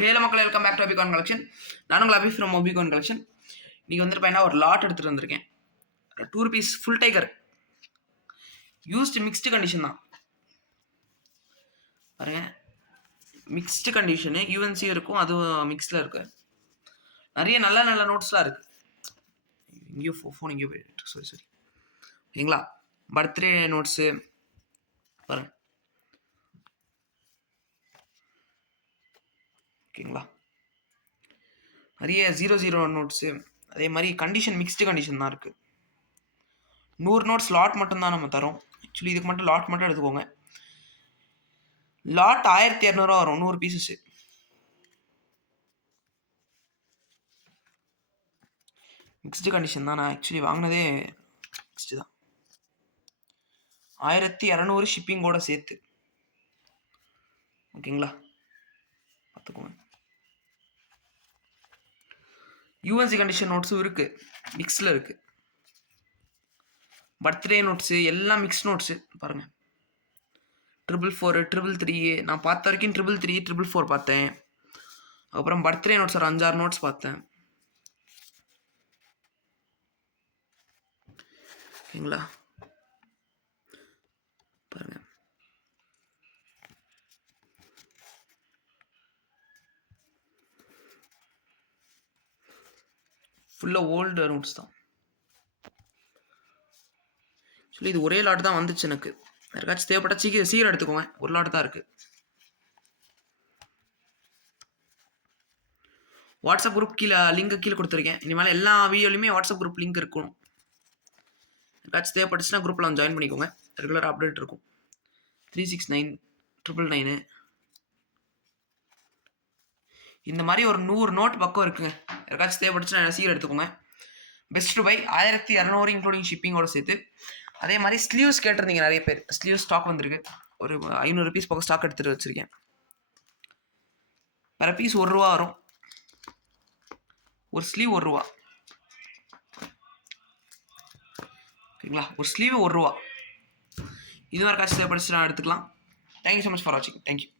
Halo மக்கள், welcome back to ஒபிகான் collection. நான் உங்கள் அபி ஃப்ரம் ஒபிகான் கலெக்ஷன். இன்றைக்கி வந்துட்டு பார்த்தீங்கன்னா ஒரு லாட் எடுத்துகிட்டு வந்திருக்கேன். 2 rupees full tiger used mixed condition தான் பாருங்க. மிக்ஸ்டு கண்டிஷனு யூஎன்சியும் இருக்கும், அதுவும் மிக்ஸில் இருக்கு. நிறைய நல்ல நல்ல நோட்ஸ்லாம் இருக்குது. எங்கேயோ ஃபோன் எங்கேயோ போயிட்டு சரி ஓகேங்களா. பர்த்டே நோட்ஸு பாருங்க ஓகேங்களா. நிறைய 00 நோட்ஸு, அதே மாதிரி கண்டிஷன் மிக்ஸ்டு கண்டிஷன் தான் இருக்குது. 100 நோட்ஸ் லாட் மட்டும்தான் நம்ம தரோம். ஆக்சுவலி இதுக்கு மட்டும் லாட் மட்டும் எடுத்துக்கோங்க. லாட் 1200 வரும் 100 பீசஸ். மிக்ஸ்டு கண்டிஷன் தான். நான் ஆக்சுவலி வாங்கினதே மிக்ஸ்டு தான். 1200 ஷிப்பிங்கோட சேர்த்து. ஓகேங்களா, பார்த்துக்கோங்க. யூஎன்சி கண்டிஷன் நோட்ஸும் இருக்குது, மிக்ஸில் இருக்குது. பர்த்டே நோட்ஸு எல்லாம் மிக்ஸ் நோட்ஸு பாருங்கள். 444, 333. நான் பார்த்த வரைக்கும் 333, 444 பார்த்தேன். அப்புறம் பர்த்டே நோட்ஸ் ஒரு 5-6 நோட்ஸ் பார்த்தேன். ஓகேங்களா, பாருங்கள். ஃபுல்லாக ஓல்டு நோட்ஸ் தான். ஆக்சுவலி இது ஒரே லாட் தான் வந்துச்சு எனக்கு. யாருக்காச்சும் தேவைப்பட்டா சீக்கிரம் எடுத்துக்கோங்க. ஒரு லாட் தான் இருக்குது. வாட்ஸ்அப் குரூப் லிங்க் கீழே கொடுத்துருக்கேன். இனிமேல் எல்லா வீடியோலையுமே வாட்ஸ்அப் குரூப் லிங்க் இருக்கும். யாருக்காச்சும் தேவைப்பட்டுச்சுன்னா குரூப்பில் வந்து ஜாயின் பண்ணிக்கோங்க. ரெகுலராக அப்டேட் இருக்கும். 369, 999 இந்த மாதிரி ஒரு 100 நோட் பக்கம் இருக்குங்க. யாருக்காச்சும் தேவைப்பட்டுச்சுன்னா சீக்கிரம் எடுத்துக்கோங்க. பெஸ்ட் பை 1200 இன்க்ளூடிங் ஷிப்பிங்கோட சேர்த்து. அதே மாதிரி ஸ்லீவ்ஸ் கேட்டிருந்தீங்க நிறைய பேர். ஸ்லீவ் ஸ்டாக் வந்திருக்கு. ஒரு 500 rupees பக்கம் ஸ்டாக் எடுத்துகிட்டு வச்சுருக்கேன். வேறு பீஸ் 1 ரூபா வரும். ஒரு ஸ்லீவ் 1 ரூபா. ஓகேங்களா, ஒரு ஸ்லீவ் 1 ரூபா. இது வரைக்கும் தேவைப்படுச்சு நான் எடுத்துக்கலாம். தேங்க்யூ ஸோ மச் ஃபார் வாட்சிங். தேங்க்யூ.